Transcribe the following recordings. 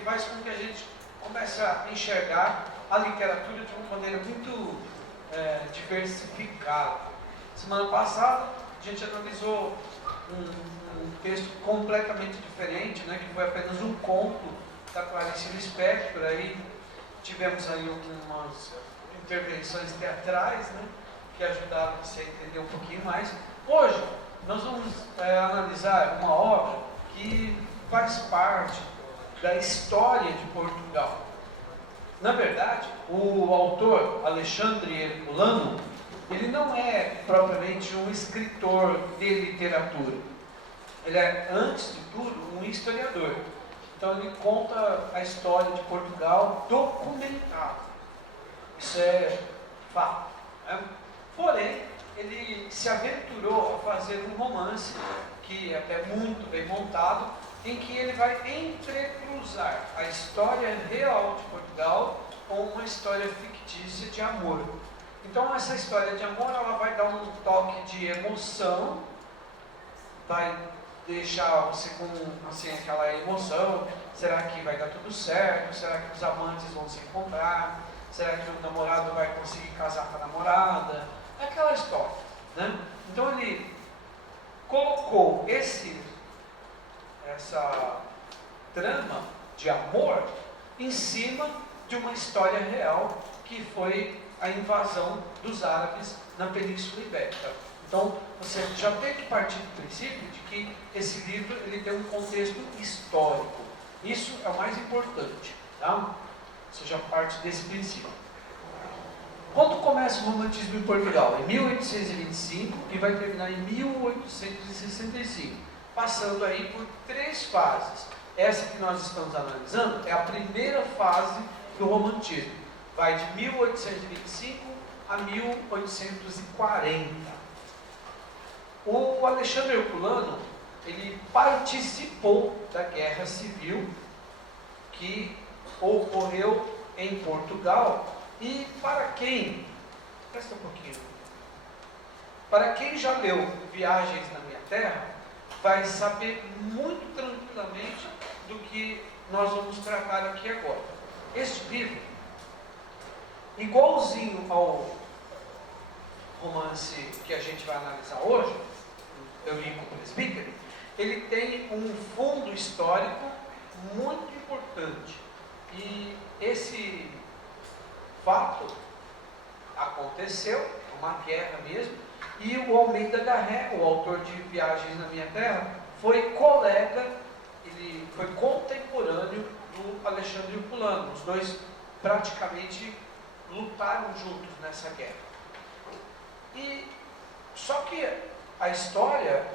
faz com que a gente comece a enxergar a literatura de uma maneira muito diversificada. Semana passada a gente analisou um texto completamente diferente, né, que foi apenas um conto da Clarice Lispector. Aí tivemos aí algumas intervenções teatrais, né, que ajudaram você a entender um pouquinho mais. Hoje nós vamos analisar uma obra que faz parte da história de Portugal. Na verdade, o autor Alexandre Herculano, ele não é propriamente um escritor de literatura. Ele é, antes de tudo, um historiador. Então ele conta a história de Portugal documentada. Isso é fato, né? Porém, ele se aventurou a fazer um romance, que é até muito bem montado, em que ele vai entrecruzar a história real de Portugal com uma história fictícia de amor. Então essa história de amor, ela vai dar um toque de emoção, vai deixar você com assim, aquela emoção. Será que vai dar tudo certo? Será que os amantes vão se encontrar? Será que o namorado vai conseguir casar com a namorada? É aquela história, né? Então ele colocou essa trama de amor em cima de uma história real, que foi a invasão dos árabes na Península Ibérica. Então você já tem que partir do princípio de que esse livro ele tem um contexto histórico. Isso é o mais importante, tá? Você já parte desse princípio. Quando começa o romantismo em Portugal? Em 1825 e vai terminar em 1865, passando aí por 3 fases. Essa que nós estamos analisando é a primeira fase do romantismo. Vai de 1825 a 1840. O Alexandre Herculano, ele participou da Guerra Civil que ocorreu em Portugal. E para quem, presta um pouquinho, para quem já leu Viagens na Minha Terra, vai saber muito tranquilamente do que nós vamos tratar aqui agora. Este livro, igualzinho ao romance que a gente vai analisar hoje, Eurico Presbítero, ele tem um fundo histórico muito importante. E esse fato aconteceu, uma guerra mesmo, e o Almeida Garré, o autor de Viagens na Minha Terra, foi colega, ele foi contemporâneo do Alexandre Herculano. Os dois praticamente lutaram juntos nessa guerra. E só que a história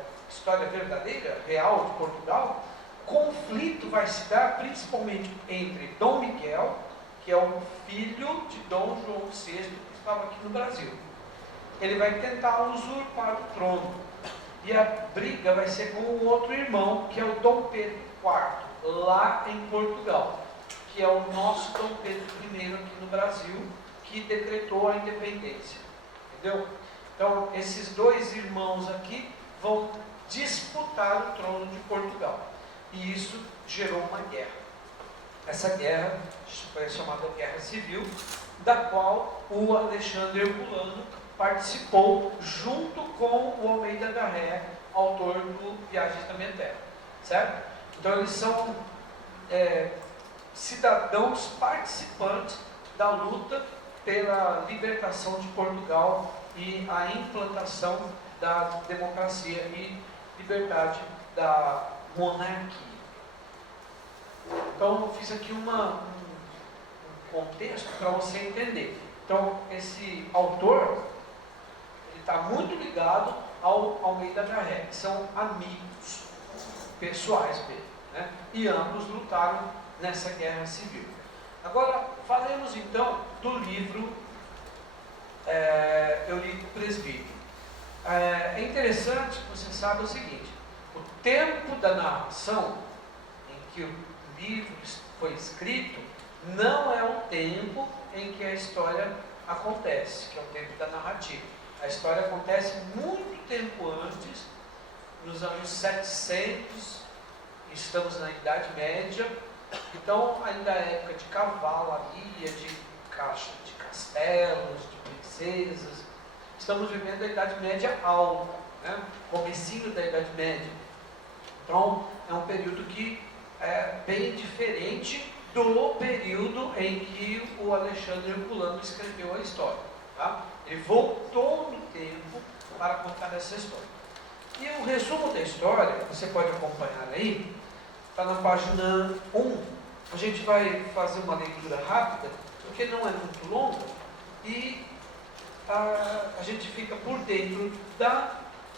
verdadeira, real de Portugal, conflito vai se dar principalmente entre Dom Miguel, que é o filho de Dom João VI, que estava aqui no Brasil. Ele vai tentar usurpar o trono. E a briga vai ser com o outro irmão, que é o Dom Pedro IV, lá em Portugal, que é o nosso Dom Pedro I aqui no Brasil, que decretou a independência. Entendeu? Então, esses 2 irmãos aqui vão disputar o trono de Portugal. E isso gerou uma guerra. Essa guerra foi chamada Guerra Civil, da qual o Alexandre Herculano participou junto com o Almeida Garré, autor do Viagens na Minha Terra, certo? Então eles são cidadãos participantes da luta pela libertação de Portugal e a implantação da democracia e liberdade da monarquia. Então eu fiz aqui um contexto para você entender. Então esse autor, ele está muito ligado ao Almeida Garré, que são amigos pessoais dele, né? E ambos lutaram nessa guerra civil. Agora falemos então do livro Eurico Presbítero. É interessante que você saiba o seguinte: o tempo da narração em que o livro foi escrito não é o tempo em que a história acontece, que é o tempo da narrativa. A história acontece muito tempo antes, nos anos 700, estamos na Idade Média, Então, ainda é época de cavalaria, de castelos, de princesas. Estamos vivendo a Idade Média alta, né? Comecinho da Idade Média. Então, é um período que é bem diferente do período em que o Alexandre Herculano escreveu a história. Tá? Ele voltou no tempo para contar essa história. E o resumo da história, você pode acompanhar aí, está na página 1. A gente vai fazer uma leitura rápida, porque não é muito longa, e a gente fica por dentro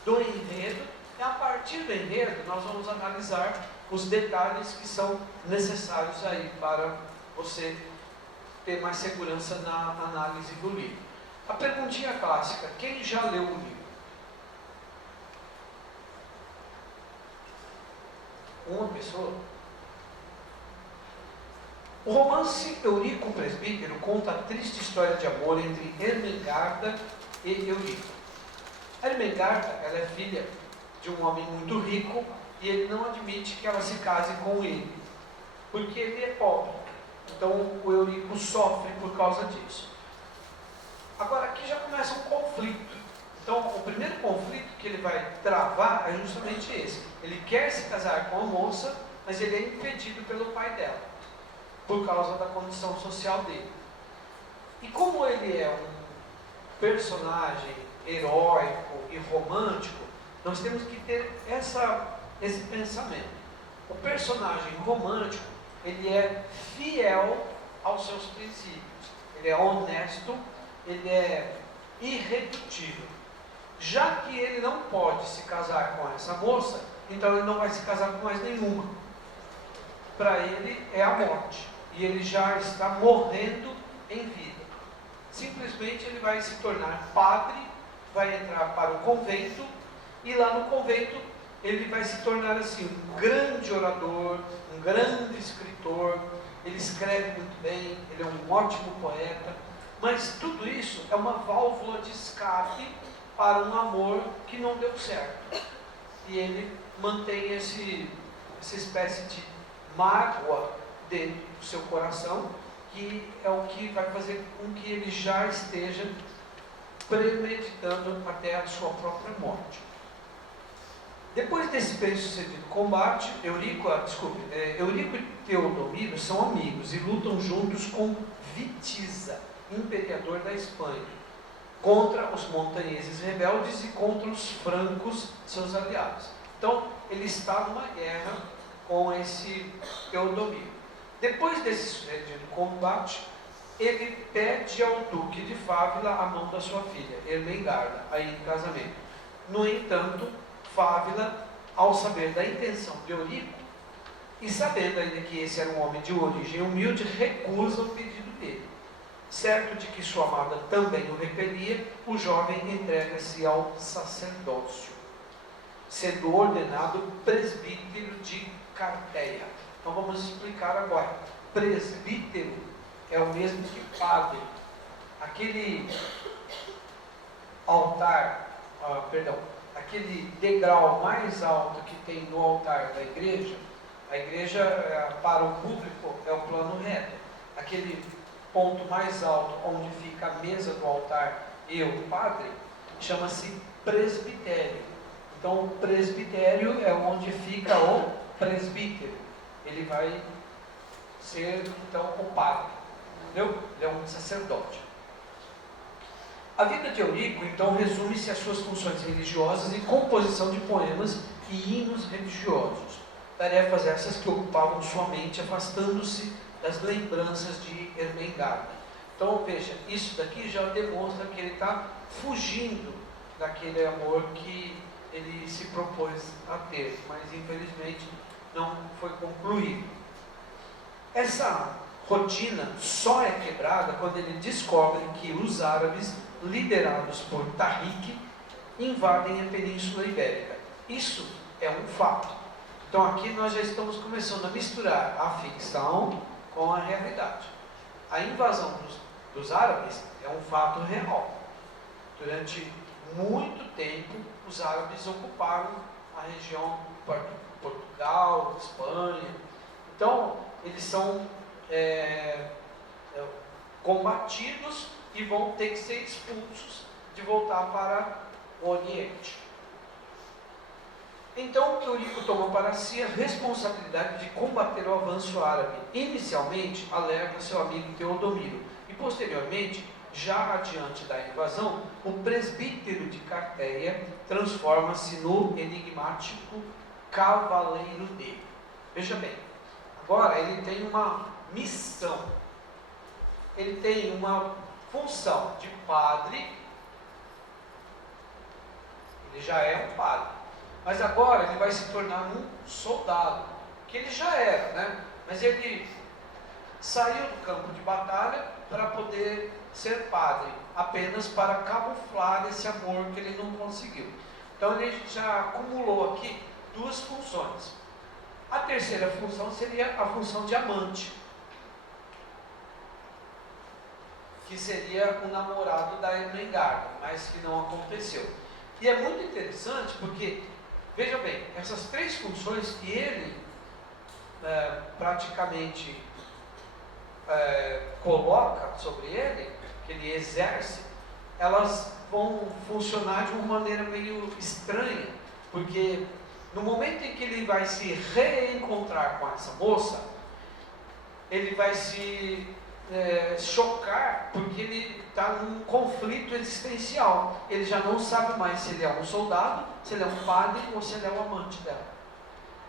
do enredo, e a partir do enredo nós vamos analisar os detalhes que são necessários aí para você ter mais segurança na análise do livro. A perguntinha clássica: quem já leu o livro? Uma pessoa? O romance Eurico o Presbítero conta a triste história de amor entre Ermengarda e Eurico. Ermengarda, ela é filha de um homem muito rico e ele não admite que ela se case com ele, porque ele é pobre. Então o Eurico sofre por causa disso. Agora aqui já começa um conflito. Então o primeiro conflito que ele vai travar é justamente esse. Ele quer se casar com a moça, mas ele é impedido pelo pai dela, por causa da condição social dele. E como ele é um personagem heróico e romântico, nós temos que ter esse pensamento. O personagem romântico, ele é fiel aos seus princípios, ele é honesto, ele é irredutível. Já que ele não pode se casar com essa moça, então ele não vai se casar com mais nenhuma. Para ele é a morte, e ele já está morrendo em vida. Simplesmente ele vai se tornar padre, vai entrar para o convento, e lá no convento ele vai se tornar assim um grande orador, um grande escritor. Ele escreve muito bem, ele é um ótimo poeta, mas tudo isso é uma válvula de escape para um amor que não deu certo. E ele mantém essa espécie de mágoa dentro do seu coração, que é o que vai fazer com que ele já esteja premeditando até a sua própria morte. Depois desse bem-sucedido combate, Eurico e Teodomiro são amigos e lutam juntos com Witiza, imperador da Espanha, contra os montanheses rebeldes e contra os francos, seus aliados. Então, ele está numa guerra com esse Teodomiro. Depois desse sucedido combate, ele pede ao duque de Fávila a mão da sua filha, Ermengarda, aí em casamento. No entanto, Fávila, ao saber da intenção de Eurico, e sabendo ainda que esse era um homem de origem humilde, recusa o pedido dele. Certo de que sua amada também o repelia, o jovem entrega-se ao sacerdócio, sendo ordenado presbítero de Carteia. Então vamos explicar agora. Presbítero é o mesmo que padre. Aquele altar, aquele degrau mais alto que tem no altar da igreja, a igreja para o público é o plano reto. Aquele ponto mais alto onde fica a mesa do altar e o padre, chama-se presbitério. Então o presbitério é onde fica o presbítero. Ele vai ser então o padre, entendeu? Ele é um sacerdote. A vida de Eurico então resume-se às suas funções religiosas e composição de poemas e hinos religiosos, tarefas essas que ocupavam sua mente, afastando-se das lembranças de Ermengarda. Então veja, isso daqui já demonstra que ele está fugindo daquele amor que ele se propôs a ter, mas infelizmente não foi concluído. Essa rotina só é quebrada quando ele descobre que os árabes, liderados por Tarik, invadem a Península Ibérica. Isso é um fato. Então aqui nós já estamos começando a misturar a ficção com a realidade. A invasão dos árabes é um fato real. Durante muito tempo, os árabes ocuparam a região de Portugal, Espanha. Então, eles são combatidos e vão ter que ser expulsos de voltar para o Oriente. Então Eurico toma para si a responsabilidade de combater o avanço árabe. Inicialmente alerta seu amigo Teodomiro e posteriormente, já adiante da invasão, o presbítero de Carteia transforma-se no enigmático Cavaleiro Negro. Veja bem, agora ele tem uma missão, ele tem uma função de padre, ele já é um padre, mas agora ele vai se tornar um soldado, que ele já era, né? Mas ele saiu do campo de batalha para poder ser padre, apenas para camuflar esse amor que ele não conseguiu. Então ele já acumulou aqui duas funções. A terceira função seria a função de amante, que seria o namorado da Ermengarda, mas que não aconteceu. E é muito interessante porque, veja bem, essas três funções que ele praticamente coloca sobre ele, que ele exerce, elas vão funcionar de uma maneira meio estranha, porque no momento em que ele vai se reencontrar com essa moça, ele vai se chocar, porque ele está num conflito existencial. Ele já não sabe mais se ele é um soldado, se ele é um padre ou se ele é um amante dela.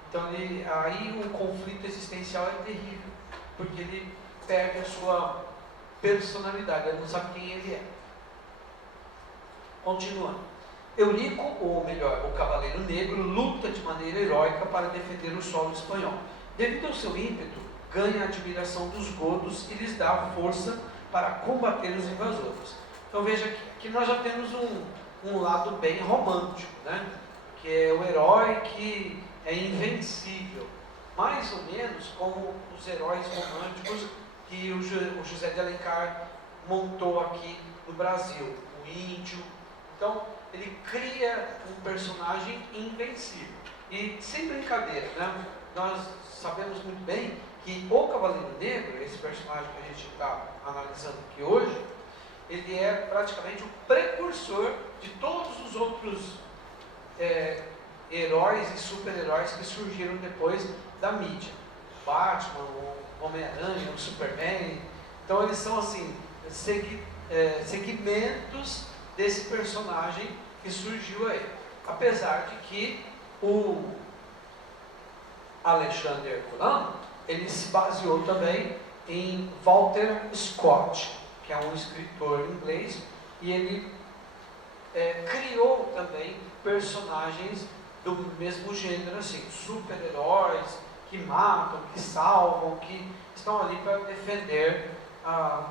Então aí o conflito existencial é terrível, porque ele perde a sua personalidade, ele não sabe quem ele é. Continuando, Eurico, ou melhor, o Cavaleiro Negro, luta de maneira heróica para defender o solo espanhol. Devido ao seu ímpeto, ganha a admiração dos godos e lhes dá força para combater os invasores. Então veja que nós já temos um lado bem romântico, né? Que é o herói que é invencível, mais ou menos como os heróis românticos que o José de Alencar montou aqui no Brasil, o índio. Então ele cria um personagem invencível. E sem brincadeira, né? Nós sabemos muito bem que o Cavaleiro Negro, esse personagem que a gente está analisando aqui hoje, ele é praticamente o precursor de todos os outros heróis e super-heróis que surgiram depois da mídia. O Batman, o Homem-Aranha, o Superman. Então eles são assim, segmentos desse personagem que surgiu aí. Apesar de que o Alexander Dumas, ele se baseou também em Walter Scott, que é um escritor inglês, e ele criou também personagens do mesmo gênero, assim, super-heróis que matam, que salvam, que estão ali para defender a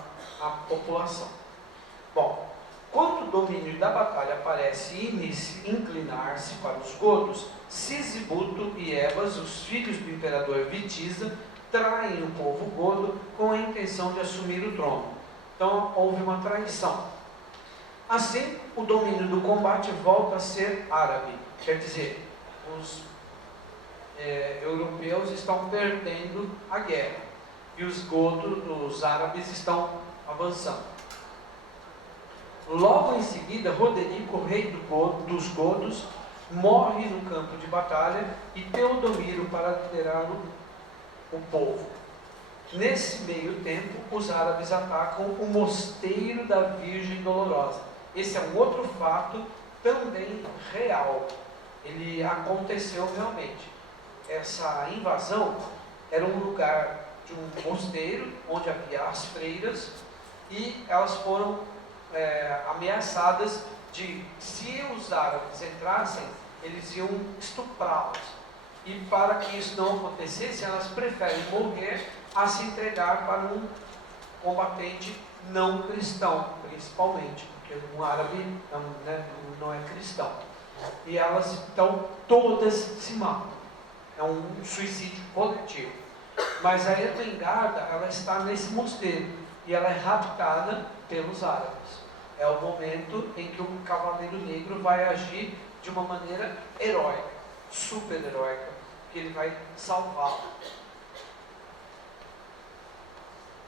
população. Bom, quando o domínio da batalha parece inclinar-se para os godos, Sisibuto e Ebas, os filhos do imperador Witiza, traem o povo godo com a intenção de assumir o trono. Então houve uma traição. Assim, o domínio do combate volta a ser árabe, quer dizer, os europeus estão perdendo a guerra e os godos, os árabes, estão avançando. Logo em seguida, Roderico, rei dos godos, morre no campo de batalha e Teodomiro para liderar o povo. Nesse meio tempo, os árabes atacam o mosteiro da Virgem Dolorosa. Esse é um outro fato também real. Ele aconteceu realmente. Essa invasão era um lugar de um mosteiro onde havia as freiras e elas foram ameaçadas de, se os árabes entrassem, eles iam estuprá-los. E para que isso não acontecesse, elas preferem morrer a se entregar para um combatente não cristão, principalmente, porque um árabe não é cristão. E elas então todas se matam. É um suicídio coletivo. Mas a Ermengarda, ela está nesse mosteiro e ela é raptada pelos árabes. É o momento em que o Cavaleiro Negro vai agir de uma maneira heróica, super heróica, que ele vai salvá-la.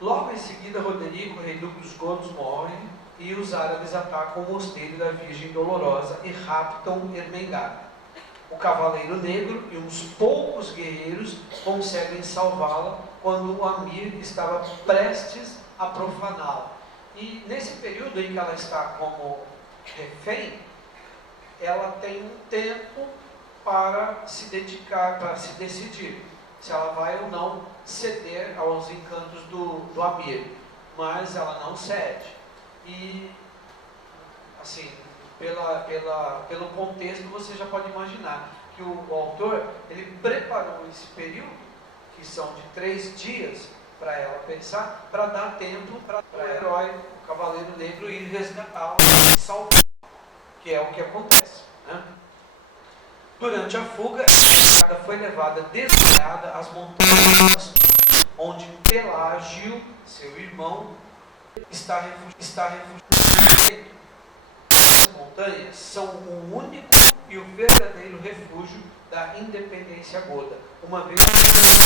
Logo em seguida, Roderigo, rei dos godos, morre e os árabes atacam o mosteiro da Virgem Dolorosa e raptam Ermengarda. O Cavaleiro Negro e uns poucos guerreiros conseguem salvá-la quando o Amir estava prestes a profaná-la. E nesse período em que ela está como refém, ela tem um tempo para se dedicar, para se decidir se ela vai ou não ceder aos encantos do Amir. Mas ela não cede. E, assim, pelo contexto, você já pode imaginar que o autor, ele preparou esse período, que são de 3 dias, para ela pensar, para dar tempo para o herói, o Cavaleiro Negro, ir resgatá-la e salvar, que é o que acontece, né? Durante a fuga, ela foi levada desmaiada às montanhas, onde Pelágio, seu irmão, está refugiado. As montanhas são o único e o verdadeiro refúgio da independência goda. Uma vez,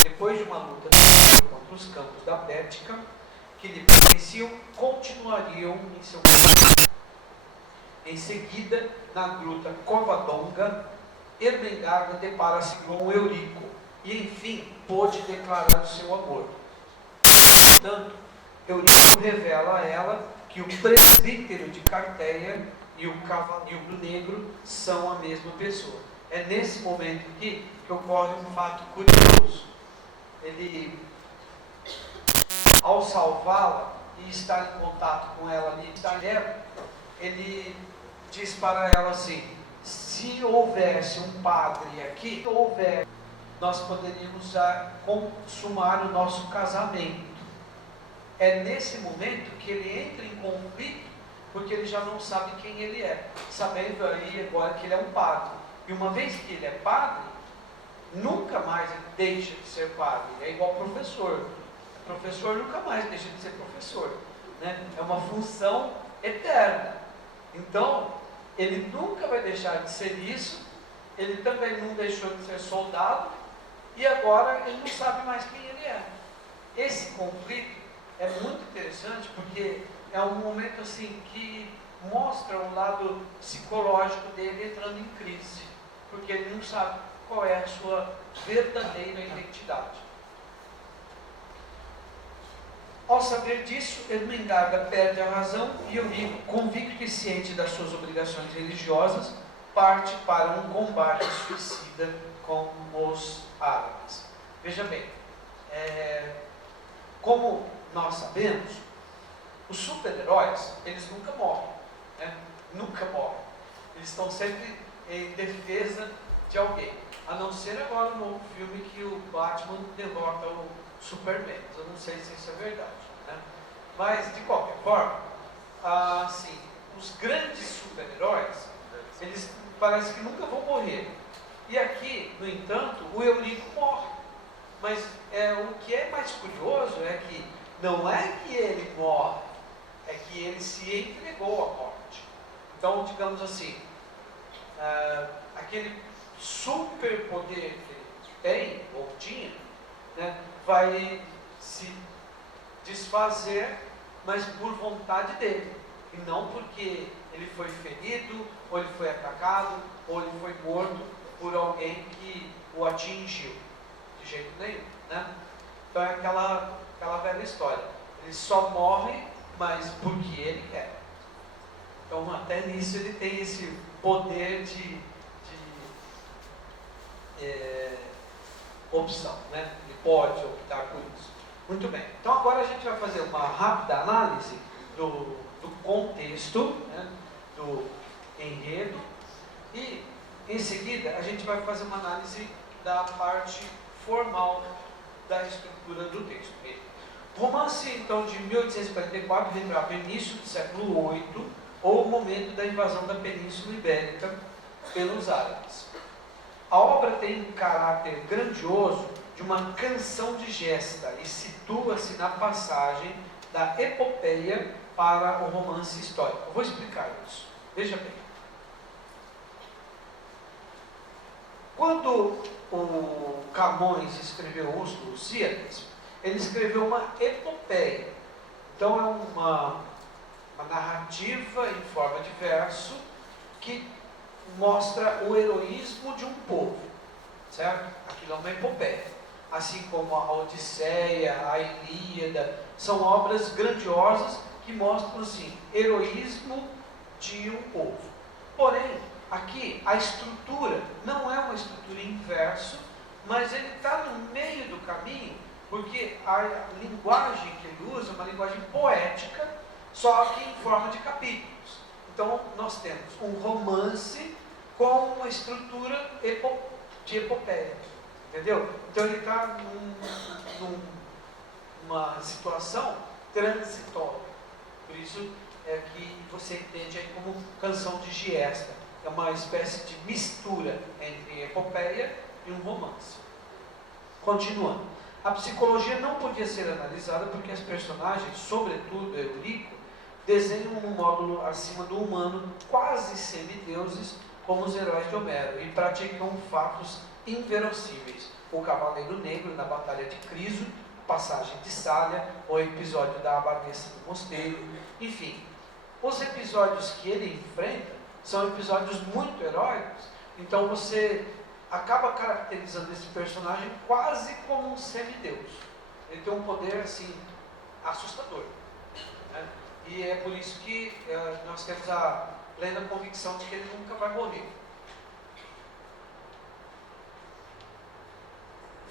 depois de uma luta contra os campos da Bética, que lhe pertenciam, continuariam em seu caminho. Em seguida, na gruta Covadonga, Ermengarda depara-se com Eurico e, enfim, pôde declarar o seu amor. Portanto, Eurico revela a ela que o presbítero de Carteia e o Cavaleiro Negro são a mesma pessoa. É nesse momento aqui que ocorre um fato curioso. Ele, ao salvá-la e estar em contato com ela ali, ele diz para ela assim: se houvesse um padre aqui, nós poderíamos já consumar o nosso casamento. É nesse momento que ele entra em conflito, porque ele já não sabe quem ele é, sabendo aí agora que ele é um padre. E uma vez que ele é padre, nunca mais ele deixa de ser padre. É igual professor. Professor nunca mais deixa de ser professor, né? É uma função eterna. Então, ele nunca vai deixar de ser isso. Ele também não deixou de ser soldado. E agora ele não sabe mais quem ele é. Esse conflito é muito interessante, porque é um momento assim que mostra o lado psicológico dele entrando em crise, porque ele não sabe qual é a sua verdadeira identidade. Ao saber disso, Ermengarda perde a razão e Eurico, convicto e ciente das suas obrigações religiosas, parte para um combate suicida com os árabes. Veja bem, como nós sabemos, os super-heróis, eles nunca morrem, né? Nunca morrem. Eles estão sempre em defesa de alguém. A não ser agora no novo filme que o Batman derrota o Superman. Eu não sei se isso é verdade, né? Mas, de qualquer forma, assim, os grandes super-heróis, eles parece que nunca vão morrer. E aqui, no entanto, o Eurico morre. Mas o que é mais curioso é que não é que ele morre, é que ele se entregou à morte. Então, digamos assim, aquele superpoder que ele tem, ou tinha, né, vai se desfazer, mas por vontade dele, e não porque ele foi ferido, ou ele foi atacado, ou ele foi morto por alguém que o atingiu, de jeito nenhum, né? Então é aquela velha história, ele só morre, mas porque ele quer. Então até nisso ele tem esse poder de opção, né? Ele pode optar por isso. Muito bem, então agora a gente vai fazer uma rápida análise do contexto, né? Do enredo, e em seguida a gente vai fazer uma análise da parte formal da estrutura do texto. Romance, então, de 1844, retrata o início do século VIII, ou o momento da invasão da Península Ibérica pelos árabes. A obra tem um caráter grandioso de uma canção de gesta e situa-se na passagem da epopeia para o romance histórico. Eu vou explicar isso. Veja bem. Quando o Camões escreveu Os Lusíadas, ele escreveu uma epopeia. Então é uma narrativa em forma de verso que mostra o heroísmo de um povo, certo? Aquilo é uma epopeia. Assim como a Odisseia, a Ilíada, são obras grandiosas que mostram, assim, heroísmo de um povo. Porém, aqui a estrutura não é uma estrutura em verso, mas ele está no meio do caminho, porque a linguagem que ele usa é uma linguagem poética, só que em forma de capítulos. Então, nós temos um romance com uma estrutura de epopeia, entendeu? Então, ele está numa situação transitória. Por isso é que você entende aí como canção de Giesta. É uma espécie de mistura entre epopeia e um romance. Continuando. A psicologia não podia ser analisada porque as personagens, sobretudo Eurico, desenham um módulo acima do humano, quase semideuses, como os heróis de Homero, e praticam fatos inverossímeis. O Cavaleiro Negro na Batalha de Criso, Passagem de Sália, o episódio da Abadesa do Mosteiro, enfim. Os episódios que ele enfrenta são episódios muito heróicos, então você acaba caracterizando esse personagem quase como um semideus. Ele tem um poder assim assustador, né? E é por isso que nós temos a plena convicção de que ele nunca vai morrer.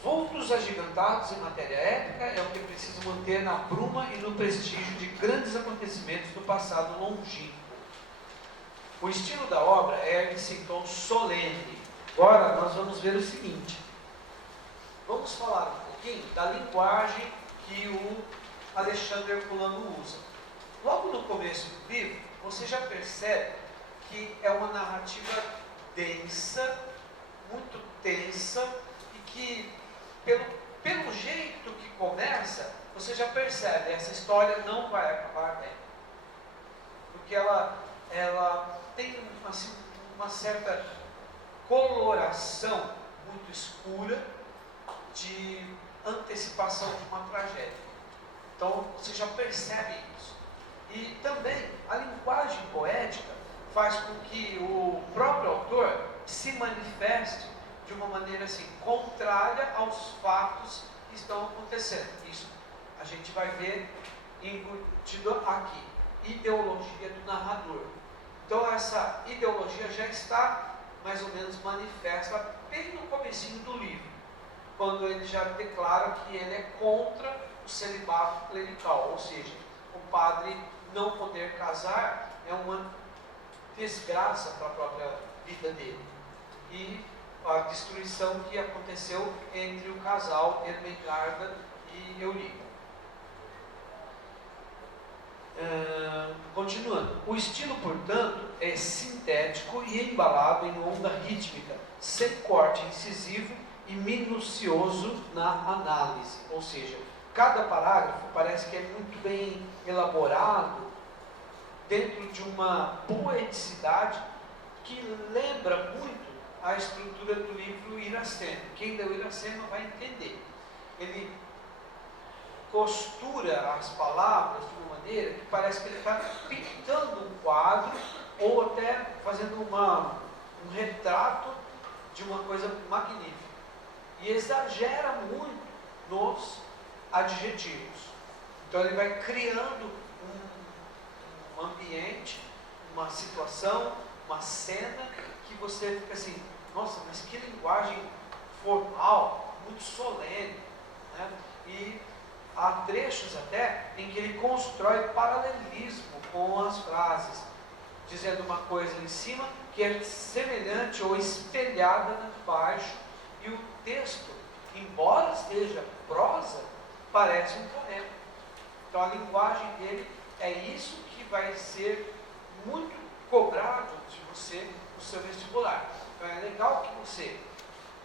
Vultos agigantados em matéria épica é o que é preciso manter na bruma e no prestígio de grandes acontecimentos do passado longínquo. O estilo da obra é esse tom solene. Agora nós vamos ver o seguinte. Vamos falar um pouquinho da linguagem que o Alexandre Herculano usa. Logo no começo do livro, você já percebe que é uma narrativa densa, muito tensa, e que pelo jeito que começa, você já percebe, essa história não vai acabar bem. Porque ela tem assim, uma certa coloração muito escura de antecipação de uma tragédia. Então você já percebe isso. E também a linguagem poética faz com que o próprio autor se manifeste de uma maneira assim, contrária aos fatos que estão acontecendo. Isso a gente vai ver embutido aqui. Ideologia do narrador. Então essa ideologia já está mais ou menos manifesta bem no comecinho do livro, quando ele já declara que ele é contra o celibato clerical, ou seja, o padre não poder casar é uma desgraça para a própria vida dele. E a destruição que aconteceu entre o casal Ermengarda e Eurico. Continuando, o estilo, portanto, é sintético e embalado em onda rítmica, sem corte incisivo e minucioso na análise, ou seja, cada parágrafo parece que é muito bem elaborado dentro de uma poeticidade que lembra muito a estrutura do livro Iracema. Quem leu Iracema vai entender. Ele costura as palavras de uma maneira que parece que ele está pintando um quadro ou até fazendo um retrato de uma coisa magnífica. E exagera muito nos adjetivos. Então ele vai criando um ambiente, uma situação, uma cena que você fica assim, nossa, mas que linguagem formal, muito solene, né? E há trechos até em que ele constrói paralelismo com as frases, dizendo uma coisa em cima que é semelhante ou espelhada baixo, e o texto, embora esteja prosa, parece um poema. Então a linguagem dele é isso que vai ser muito cobrado de você no seu vestibular. Então é legal que você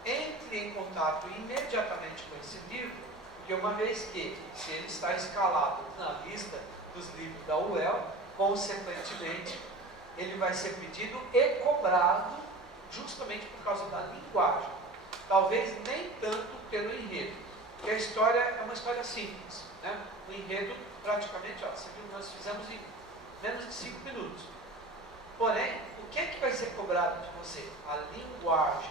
entre em contato imediatamente com esse livro, porque uma vez que, se ele está escalado na lista dos livros da UEL, consequentemente, ele vai ser pedido e cobrado justamente por causa da linguagem. Talvez nem tanto pelo enredo, que a história é uma história simples, né? O enredo, praticamente, ó, nós fizemos em menos de 5 minutos. Porém, o que é que vai ser cobrado de você? A linguagem.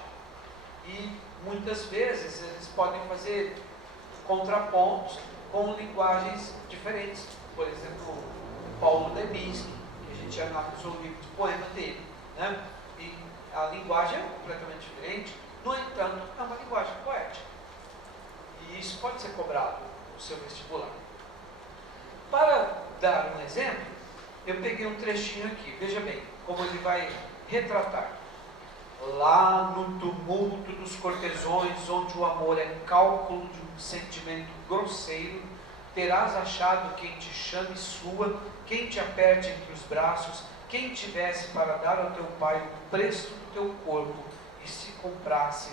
E muitas vezes eles podem fazer contrapontos com linguagens diferentes. Por exemplo, Paulo Leminski, que a gente já analisou o livro de poema dele, né? E a linguagem é completamente diferente, no entanto, é uma linguagem poética. E isso pode ser cobrado no seu vestibular. Para dar um exemplo, eu peguei um trechinho aqui, veja bem como ele vai retratar. Lá no tumulto dos cortesões, onde o amor é cálculo de um sentimento grosseiro, terás achado quem te chame sua, quem te aperte entre os braços, quem tivesse para dar ao teu pai o preço do teu corpo e se comprasse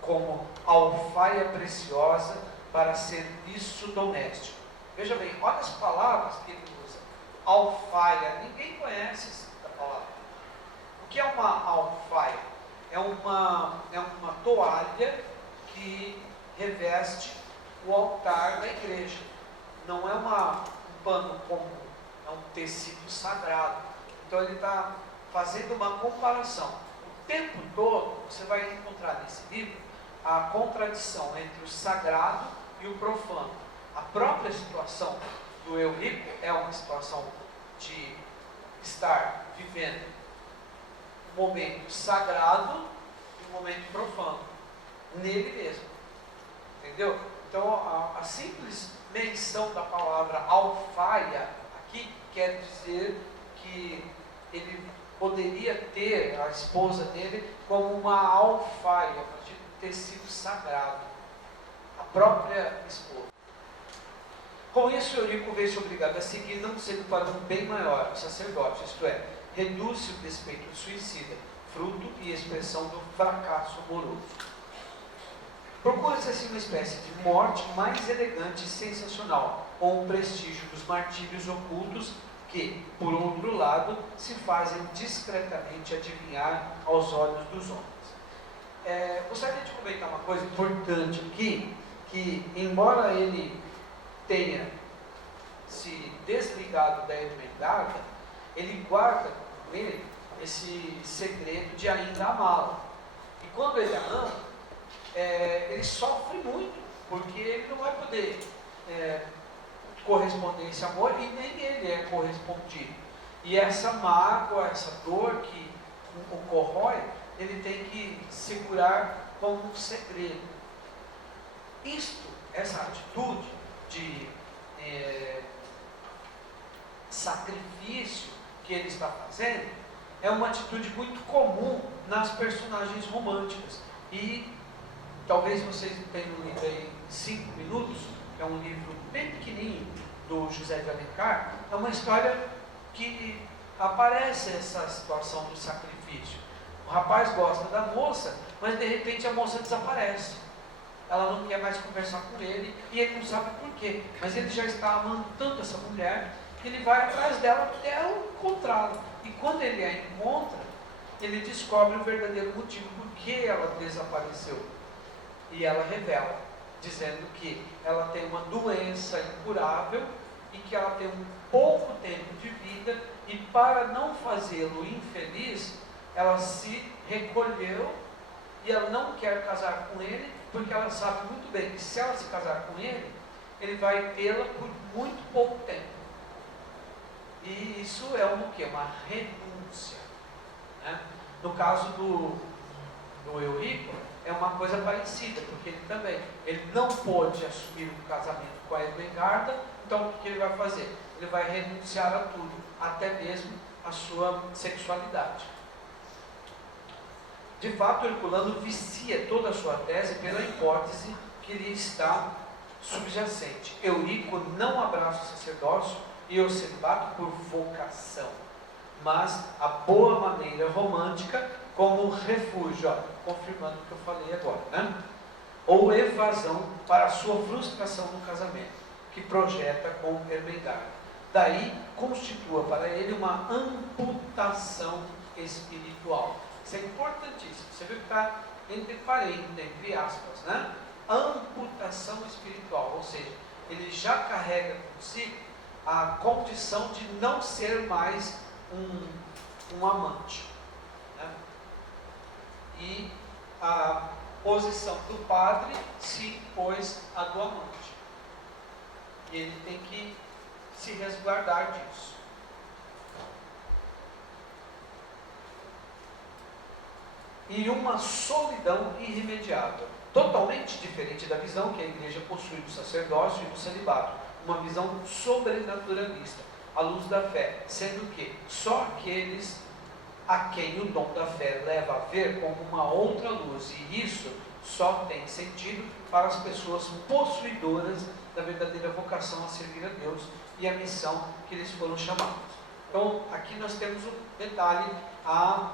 como alfaia preciosa para serviço doméstico. Veja bem, olha as palavras que ele usa. Alfaia, ninguém conhece essa palavra. O que é uma alfaia? É uma toalha que reveste o altar da igreja. Não é um pano comum, é um tecido sagrado. Então ele está fazendo uma comparação. O tempo todo você vai encontrar nesse livro a contradição entre o sagrado e o profano. A própria situação do Eurico é uma situação de estar vivendo um momento sagrado e um momento profano, nele mesmo. Entendeu? Então a simples menção da palavra alfaia aqui quer dizer que ele poderia ter a esposa dele como uma alfaia, de tecido sagrado, a própria esposa. Com isso, Eurico vê-se obrigado a seguir, não sendo para um bem maior, o sacerdote, isto é, reduz-se o despeito suicida, fruto e expressão do fracasso amoroso. Procura-se assim uma espécie de morte mais elegante e sensacional, ou um prestígio dos martírios ocultos que, por outro lado, se fazem discretamente adivinhar aos olhos dos homens. Gostaria de comentar uma coisa importante aqui, que embora ele tenha se desligado da Ermengarda, ele guarda com ele esse segredo de ainda amá-la. E quando ele a ama, ele sofre muito, porque ele não vai poder corresponder a esse amor e nem ele é correspondido. E essa mágoa, essa dor que o corrói, ele tem que segurar como um segredo. Essa atitude de sacrifício que ele está fazendo, é uma atitude muito comum nas personagens românticas. E talvez vocês tenham lido aí 5 minutos, que é um livro bem pequenininho, do José de Alencar. É uma história que aparece essa situação do sacrifício. O rapaz gosta da moça, mas de repente a moça desaparece. Ela não quer mais conversar com ele, e ele não sabe por quê, mas ele já está amando tanto essa mulher, que ele vai atrás dela até encontrá-la. E quando ele a encontra, ele descobre o verdadeiro motivo por que ela desapareceu. E ela revela, dizendo que ela tem uma doença incurável e que ela tem um pouco tempo de vida, e para não fazê-lo infeliz, ela se recolheu e ela não quer casar com ele, porque ela sabe muito bem que se ela se casar com ele, ele vai tê-la por muito pouco tempo. E isso é o quê? Uma renúncia. Né? No caso do Eurico, é uma coisa parecida, porque ele não pôde assumir um casamento com a Ermengarda, então o que ele vai fazer? Ele vai renunciar a tudo, até mesmo a sua sexualidade. De fato, Herculano vicia toda a sua tese pela hipótese que lhe está subjacente. Eurico não abraça o sacerdócio e o celibato por vocação, mas a boa maneira romântica como refúgio, confirmando o que eu falei agora, né? Ou evasão para a sua frustração no casamento, que projeta com Ermengarda. Daí constitua para ele uma amputação espiritual. Isso é importantíssimo. Você viu que está entre parênteses, entre aspas, né? amputação espiritual, ou seja, ele já carrega consigo a condição de não ser mais um amante, né? E a posição do padre se impôs à do amante. E ele tem que se resguardar disso. E uma solidão irremediável, totalmente diferente da visão que a igreja possui do sacerdócio e do celibato, uma visão sobrenaturalista, à luz da fé, sendo que só aqueles a quem o dom da fé leva a ver como uma outra luz, e isso só tem sentido para as pessoas possuidoras da verdadeira vocação a servir a Deus e a missão que eles foram chamados. Então, aqui nós temos um detalhe a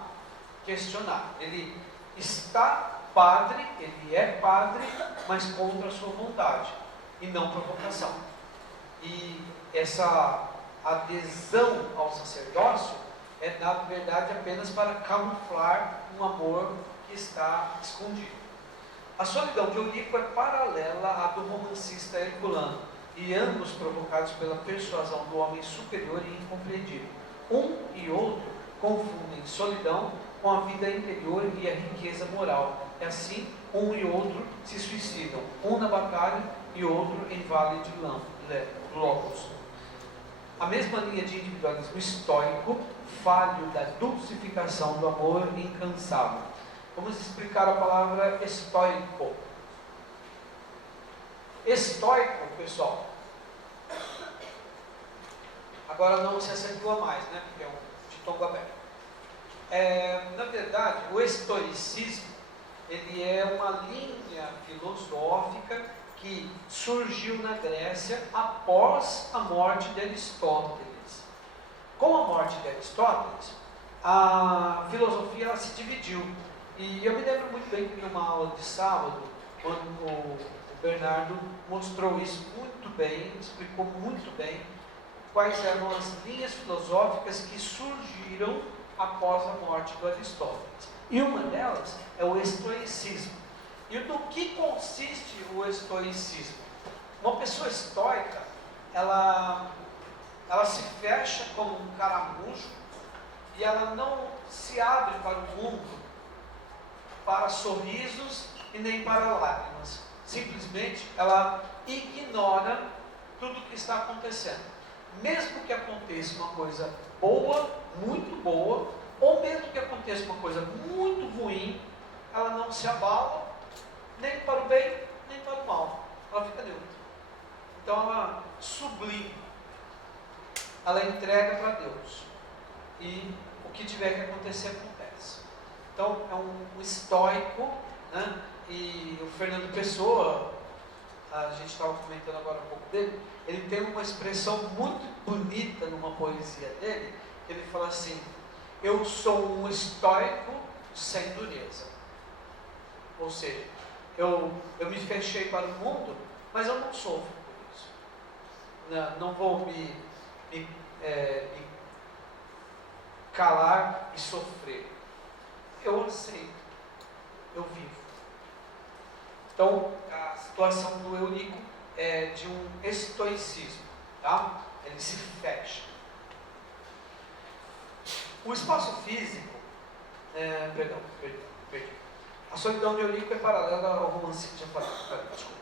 questionar. Ele está padre, ele é padre, mas contra a sua vontade, e não por vocação. E essa adesão ao sacerdócio é, na verdade, apenas para camuflar um amor que está escondido. A solidão de Eurico é paralela à do romancista herculano, e ambos provocados pela persuasão do homem superior e incompreendido. Um e outro confundem solidão com a vida interior e a riqueza moral. E assim, um e outro se suicidam, um na batalha e outro em vale de lobos. A mesma linha de individualismo estoico, falho da dulcificação do amor incansável. Vamos explicar a palavra estoico. Estoico, pessoal, agora não se acentua mais, né? Porque é um ditongo aberto. Na verdade, o estoicismo, ele é uma linha filosófica que surgiu na Grécia após a morte de Aristóteles. Com a morte de Aristóteles, a filosofia ela se dividiu. E eu me lembro muito bem que numa aula de sábado, quando o Bernardo mostrou isso muito bem, explicou muito bem quais eram as linhas filosóficas que surgiram após a morte do Aristóteles. E uma delas é o estoicismo. E do que consiste o estoicismo? Uma pessoa estoica, ela se fecha como um caramujo e ela não se abre para o mundo, para sorrisos e nem para lágrimas. Simplesmente ela ignora tudo o que está acontecendo. Mesmo que aconteça uma coisa boa, muito boa, ou mesmo que aconteça uma coisa muito ruim, ela não se abala, nem para o bem, nem para o mal. Ela fica neutra. Então ela sublima. Ela entrega para Deus. E o que tiver que acontecer, acontece. Então é um estoico, né? E o Fernando Pessoa, a gente estava comentando agora um pouco dele, ele tem uma expressão muito bonita numa poesia dele, ele fala assim: eu sou um estoico sem dureza. Ou seja, eu me fechei para o mundo, mas eu não sofro por isso. Não vou me calar e sofrer. Eu aceito, eu vivo. Então, a situação do Eurico é de um estoicismo, tá? Ele se fecha. O espaço físico, perdi. A solidão de Eurico é paralela ao romance que já falei. Desculpa.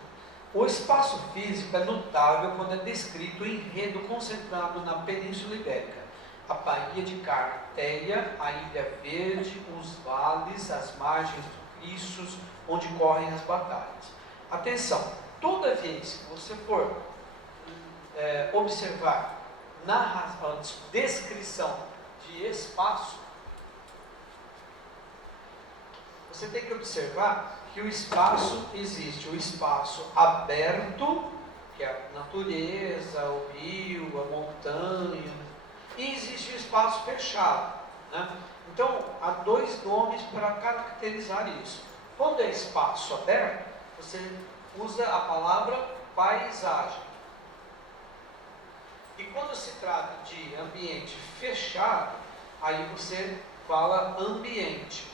O espaço físico é notável quando é descrito o enredo concentrado na Península Ibérica, a Baía de Carteia, a Ilha Verde, os vales, as margens do Issos, onde correm as batalhas. Atenção, toda vez que você for observar a descrição de espaço, você tem que observar que o espaço existe, o espaço aberto, que é a natureza, o rio, a montanha, e existe o espaço fechado, né? Então, há dois nomes para caracterizar isso. Quando é espaço aberto, você usa a palavra paisagem. E quando se trata de ambiente fechado, aí você fala ambiente.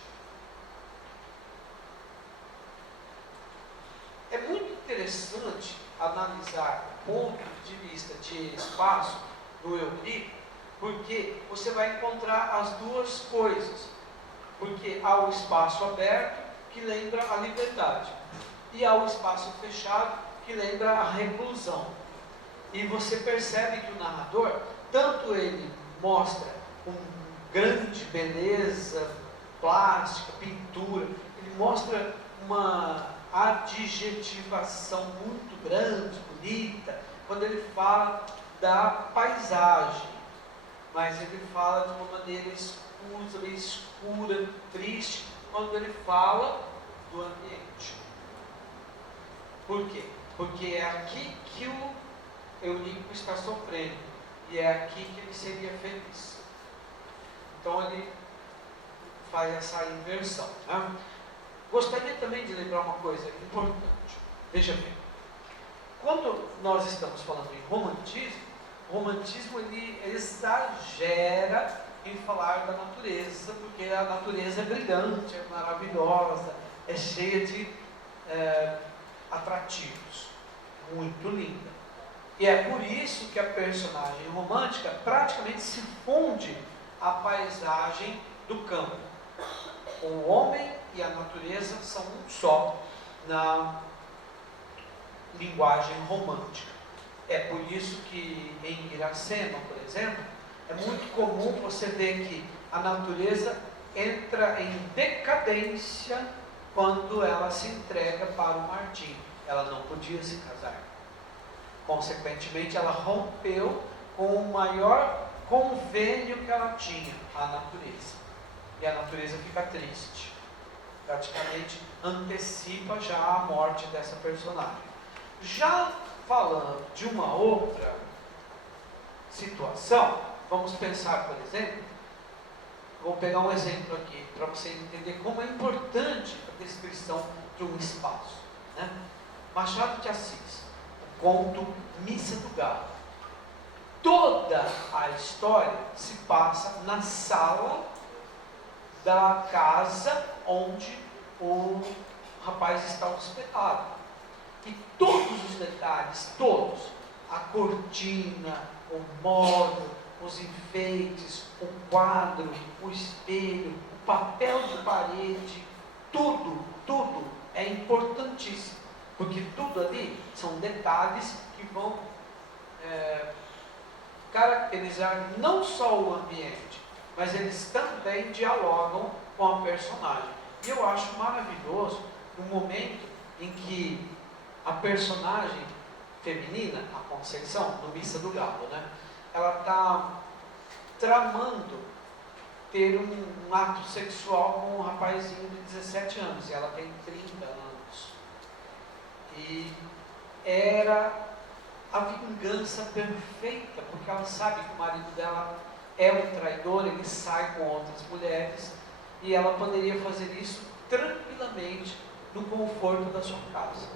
É muito interessante analisar o ponto de vista de espaço do Eurico, porque você vai encontrar as duas coisas. Porque há o espaço aberto, que lembra a liberdade, e há o espaço fechado, que lembra a reclusão. E você percebe que o narrador, tanto ele mostra uma grande beleza plástica, pintura, ele mostra uma adjetivação muito grande, bonita, quando ele fala da paisagem, mas ele fala de uma maneira escura, triste, quando ele fala do ambiente. Por quê? Porque é aqui que o Eurico está sofrendo, e é aqui que ele seria feliz. Então ele faz essa inversão. Né? Gostaria também de lembrar uma coisa importante. Veja bem, quando nós estamos falando em romantismo, o romantismo ele exagera em falar da natureza, porque a natureza é brilhante, é maravilhosa, é cheia de atrativos, muito linda. E é por isso que a personagem romântica praticamente se funde à paisagem do campo. O homem e a natureza são um só na linguagem romântica. É por isso que em Iracema, por exemplo, é muito comum você ver que a natureza entra em decadência quando ela se entrega para o Martim. Ela não podia se casar. Consequentemente, ela rompeu com o maior convênio que ela tinha, a natureza. E a natureza fica triste. Praticamente antecipa já a morte dessa personagem. Já falando de uma outra situação, vamos pensar, por exemplo, vou pegar um exemplo aqui, para você entender como é importante a descrição de um espaço. Né? Machado de Assis, o conto Missa do Galo. Toda a história se passa na sala da casa onde o rapaz está hospedado. E todos os detalhes, todos, a cortina, o móvel, os enfeites, o quadro, o espelho, o papel de parede, tudo é importantíssimo, porque tudo ali são detalhes que vão caracterizar não só o ambiente, mas eles também dialogam com a personagem. E eu acho maravilhoso o momento em que a personagem feminina, a Conceição, no Missa do Galo, né? Ela está tramando ter um ato sexual com um rapazinho de 17 anos, e ela tem 30 anos. E era a vingança perfeita, porque ela sabe que o marido dela é um traidor, ele sai com outras mulheres, e ela poderia fazer isso tranquilamente no conforto da sua casa.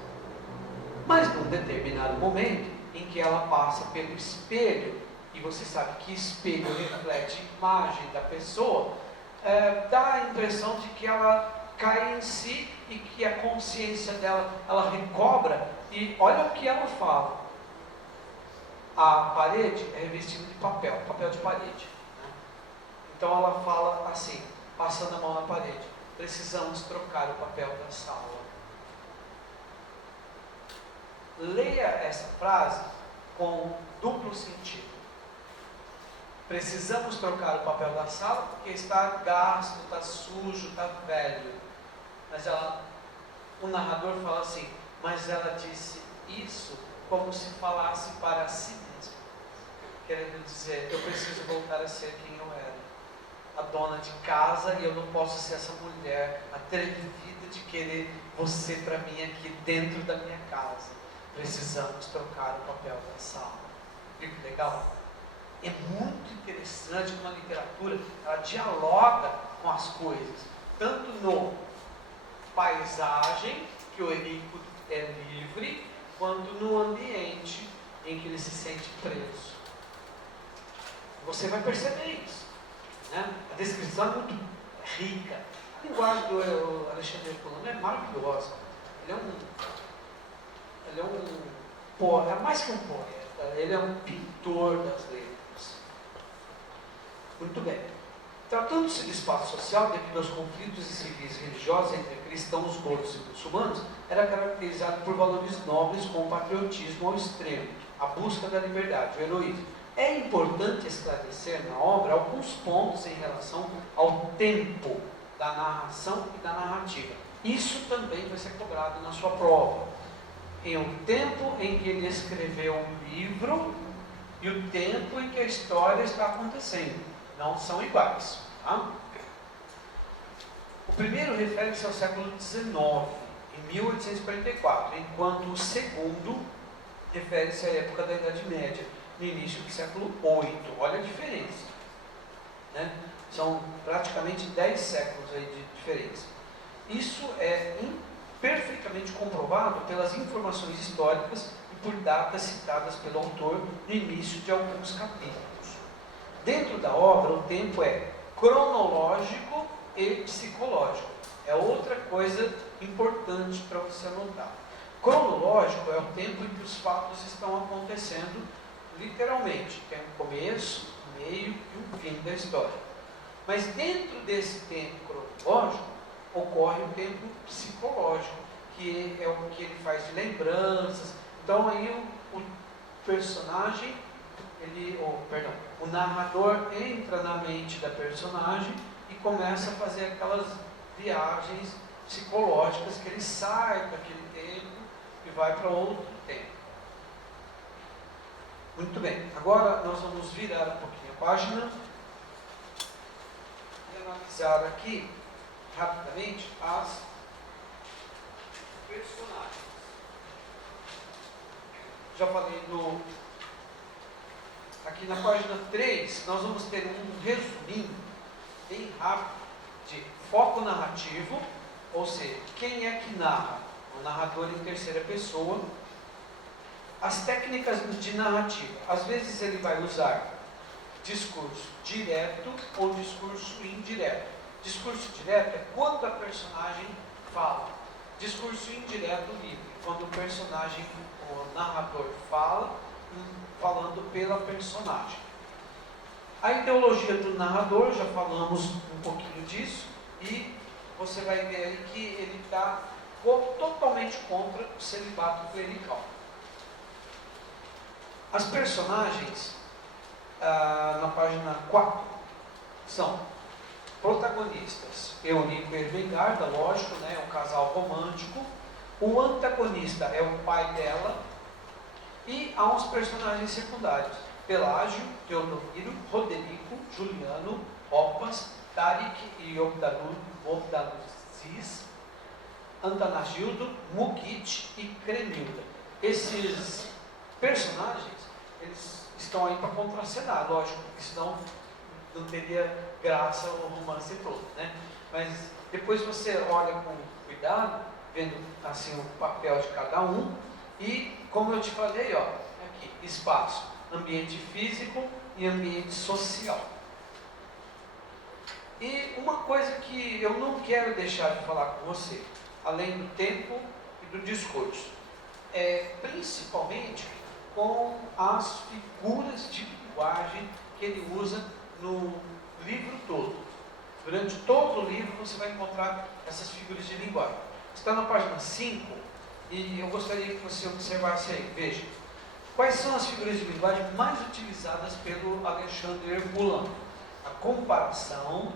Mas num determinado momento em que ela passa pelo espelho, e você sabe que espelho reflete a imagem da pessoa, dá a impressão de que ela cai em si e que a consciência dela, ela recobra, e olha o que ela fala. A parede é revestida de papel de parede. Né? Então ela fala assim, passando a mão na parede: precisamos trocar o papel da sala. Leia essa frase com duplo sentido. Precisamos trocar o papel da sala porque está gasto, está sujo, está velho. Mas o narrador fala assim, mas ela disse isso como se falasse para si mesma, querendo dizer, eu preciso voltar a ser quem eu era, a dona de casa, e eu não posso ser essa mulher atrevida de querer você para mim aqui dentro da minha casa. Precisamos trocar o papel da sala. Fica legal? É muito interessante como a literatura, ela dialoga com as coisas, tanto no paisagem, que o Eurico é livre, quanto no ambiente em que ele se sente preso. Você vai perceber isso. Né? A descrição é muito rica. A linguagem do Alexandre Herculano é maravilhosa. Ele é ele é é mais que um poeta, ele é um pintor das letras. Muito bem. Tratando-se de espaço social, devido aos conflitos civis e religiosos entre cristãos, godos e muçulmanos, era caracterizado por valores nobres como o patriotismo ao extremo, a busca da liberdade, o heroísmo. É importante esclarecer na obra alguns pontos em relação ao tempo da narração e da narrativa. Isso também vai ser cobrado na sua prova. Em o tempo em que ele escreveu um livro e o tempo em que a história está acontecendo. Não são iguais. Tá? O primeiro refere-se ao século XIX, em 1844, enquanto o segundo refere-se à época da Idade Média, no início do século VIII. Olha a diferença. Né? São praticamente 10 séculos aí de diferença. Isso é perfeitamente comprovado pelas informações históricas e por datas citadas pelo autor no início de alguns capítulos. Dentro da obra, o tempo é cronológico e psicológico. É outra coisa importante para você anotar. Cronológico é o tempo em que os fatos estão acontecendo literalmente. Tem um começo, um meio e um fim da história. Mas dentro desse tempo cronológico, ocorre o tempo psicológico, que é o que ele faz de lembranças. Então aí o personagem, o narrador entra na mente da personagem e começa a fazer aquelas viagens psicológicas, que ele sai daquele tempo e vai para outro tempo. Muito bem, agora nós vamos virar um pouquinho a página e analisar aqui rapidamente as personagens. Já falei aqui na página 3, nós vamos ter um resuminho bem rápido de foco narrativo, ou seja, quem é que narra? O narrador em terceira pessoa. As técnicas de narrativa. Às vezes ele vai usar discurso direto ou discurso indireto. Discurso direto é quando a personagem fala. Discurso indireto livre, quando o personagem, o narrador fala, falando pela personagem. A ideologia do narrador, já falamos um pouquinho disso, e você vai ver aí que ele está totalmente contra o celibato clerical. As personagens, na página 4, são protagonistas. Eurico e Ermengarda, lógico, né, é um casal romântico. O antagonista é o pai dela. E há uns personagens secundários: Pelágio, Teodomiro, Roderico, Juliano, Opas, Tarik e Obdaluzis, Antanagildo, Mugit e Cremilda. Esses personagens, eles estão aí para contracenar, lógico, porque senão não teria graça o romance todo, né? Mas depois você olha com cuidado, vendo assim o papel de cada um, e como eu te falei, ó, aqui, espaço, ambiente físico e ambiente social. E uma coisa que eu não quero deixar de falar com você, além do tempo e do discurso, é principalmente com as figuras de linguagem que ele usa no livro todo. Durante todo o livro você vai encontrar essas figuras de linguagem. Está na página 5 e eu gostaria que você observasse aí. Veja, quais são as figuras de linguagem mais utilizadas pelo Alexandre Herculano? A comparação,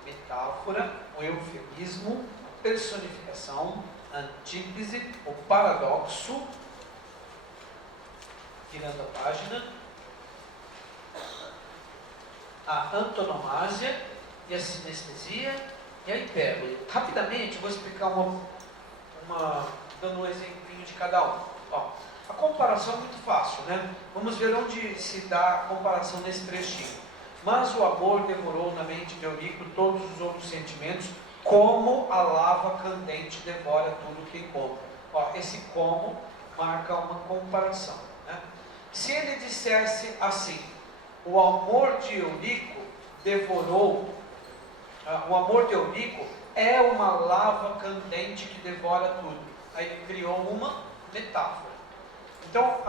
a metáfora, o eufemismo, a personificação, a antítese, o paradoxo, virando a página, a antonomásia e a sinestesia e a hipérbole. Rapidamente, vou explicar dando um exemplinho de cada um. Ó, a comparação é muito fácil, né? Vamos ver onde se dá a comparação nesse trechinho. Mas o amor devorou na mente de Eurico todos os outros sentimentos, como a lava candente devora tudo que encontra. Ó, esse como marca uma comparação, né? Se ele dissesse assim: o amor de Eurico devorou, o amor de Eurico é uma lava candente que devora tudo. Aí ele criou uma metáfora. Então,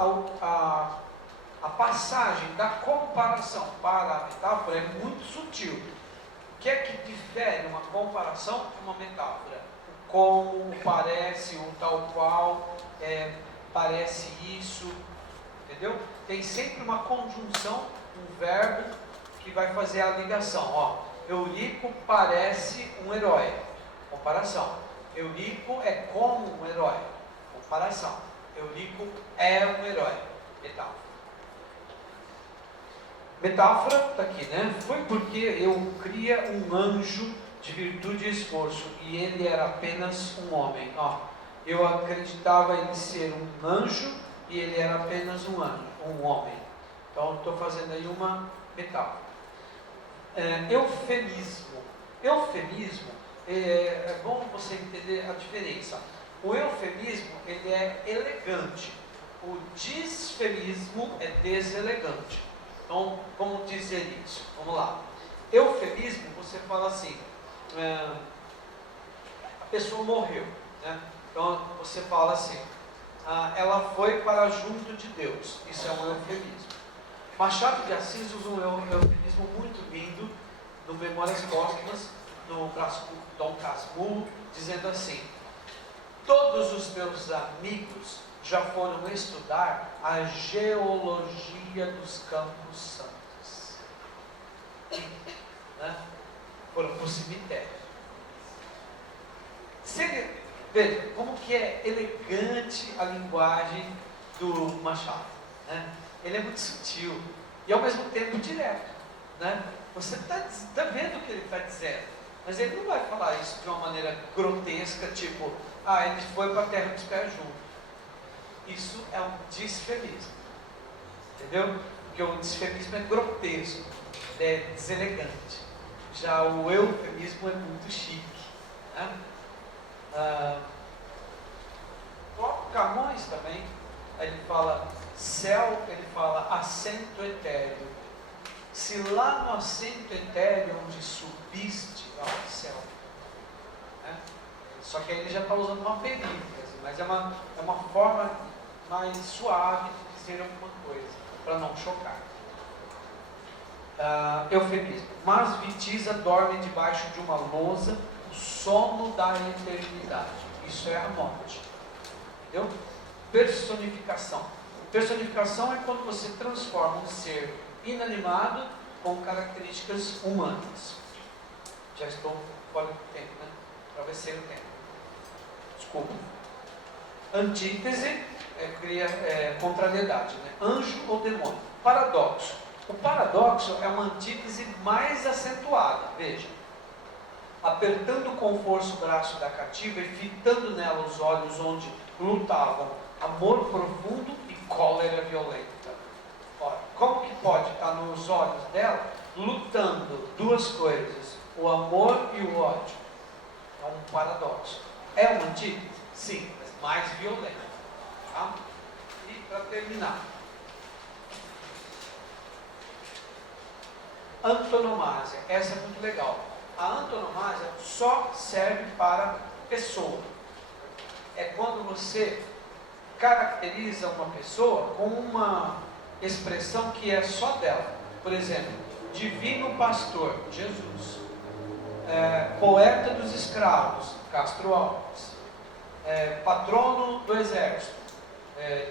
a passagem da comparação para a metáfora é muito sutil. O que é que difere uma comparação de uma metáfora? O como, o parece, o tal qual, parece isso, entendeu? Tem sempre uma conjunção, um verbo que vai fazer a ligação. Ó, Eurico parece um herói, comparação. Eurico é como um herói, comparação. Eurico é um herói, metáfora. Metáfora está aqui, né? Foi porque eu cria um anjo de virtude e esforço, e ele era apenas um homem. Ó, eu acreditava ele ser um anjo, e ele era apenas um homem. Então, estou fazendo aí uma metáfora. Eufemismo. Eufemismo, é bom você entender a diferença. O eufemismo, ele é elegante. O disfemismo é deselegante. Então, como dizer isso? Vamos lá. Eufemismo, você fala assim, a pessoa morreu, né? Então, você fala assim, ela foi para junto de Deus. Isso é um eufemismo. Machado de Assis usa um eufemismo muito lindo no Memórias Póstumas, no braço do Dom Casmurro, dizendo assim: todos os meus amigos já foram estudar a geologia dos Campos Santos. Né? Foram para o cemitério. Veja como que é elegante a linguagem do Machado. Né? Ele é muito sutil e ao mesmo tempo direto. Né? Você está vendo o que ele está dizendo, mas ele não vai falar isso de uma maneira grotesca, tipo, ele foi para a terra dos pés juntos. Isso é um disfemismo. Entendeu? Porque o disfemismo é grotesco, é deselegante. Já o eufemismo é muito chique. Né? O próprio Camões também, ele fala céu, ele fala assento etéreo. Se lá no assento etéreo onde subiste ao céu. Né? Só que aí ele já está usando uma perífrase, mas é uma forma mais suave de dizer alguma coisa, para não chocar. Eufemismo. Mas Vitiza dorme debaixo de uma lousa, o sono da eternidade. Isso é a morte. Entendeu? Personificação. Personificação é quando você transforma um ser inanimado com características humanas. Já estou fora do tempo, né? Travessei o tempo. Desculpa. Antítese contrariedade, né? Anjo ou demônio. Paradoxo. O paradoxo é uma antítese mais acentuada. Veja. Apertando com força o braço da cativa e fitando nela os olhos onde lutavam amor profundo e cólera violenta. Ora, como que pode estar nos olhos dela lutando duas coisas, o amor e o ódio? É um paradoxo. É uma antítese? Sim, mas mais violenta. Tá? E para terminar, antonomásia. Essa é muito legal. A antonomásia só serve para pessoa. É quando você caracteriza uma pessoa com uma expressão que é só dela. Por exemplo, divino pastor, Jesus. Poeta dos escravos, Castro Alves. Patrono do exército,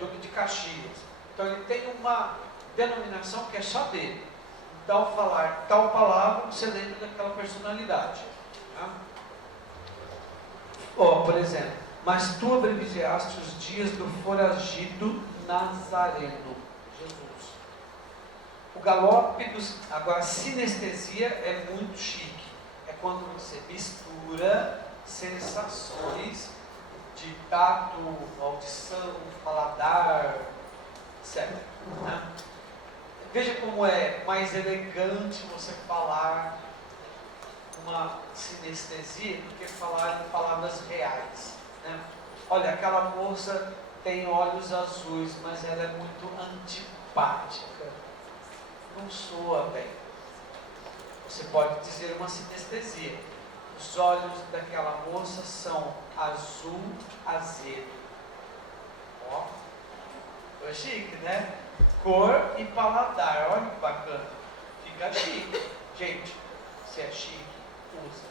Duque de Caxias. Então ele tem uma denominação que é só dele. Então, ao falar tal palavra, você lembra daquela personalidade. Tá? Por exemplo, mas tu abreviaste os dias do foragido Nazareno, Jesus. O galope dos... Agora, sinestesia é muito chique. É quando você mistura sensações de tato, audição, paladar, etc. Né? Veja como é mais elegante você falar uma sinestesia do que falar em palavras reais. Né? Olha, aquela moça tem olhos azuis, mas ela é muito antipática. Não soa bem. Você pode dizer uma sinestesia. Os olhos daquela moça são azul azedo. Ó, é chique, né? Cor e paladar, olha que bacana. Fica chique. Gente, se é chique, usa.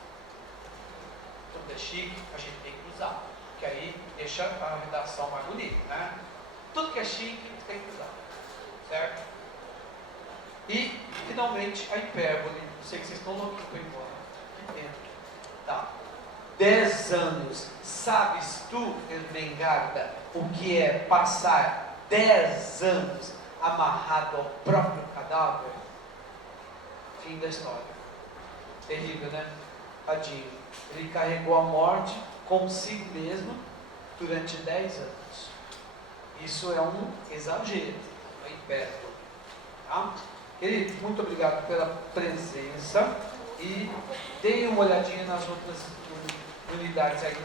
Tudo é chique, a gente tem que usar. Que aí deixa a redação mais bonita, né? Tudo que é chique, tem que usar. Certo? E, finalmente, a hipérbole. Eu sei que vocês estão loucos para ir embora. Que pena. Tá. 10 anos. Sabes tu, Ermengarda, o que é passar 10 anos amarrado ao próprio cadáver? Fim da história. Terrível, né? Tadinho. Ele carregou a morte consigo mesmo durante 10 anos. Isso é um exagero, uma hipérbole. Tá? Querido, muito obrigado pela presença e deem uma olhadinha nas outras unidades aí.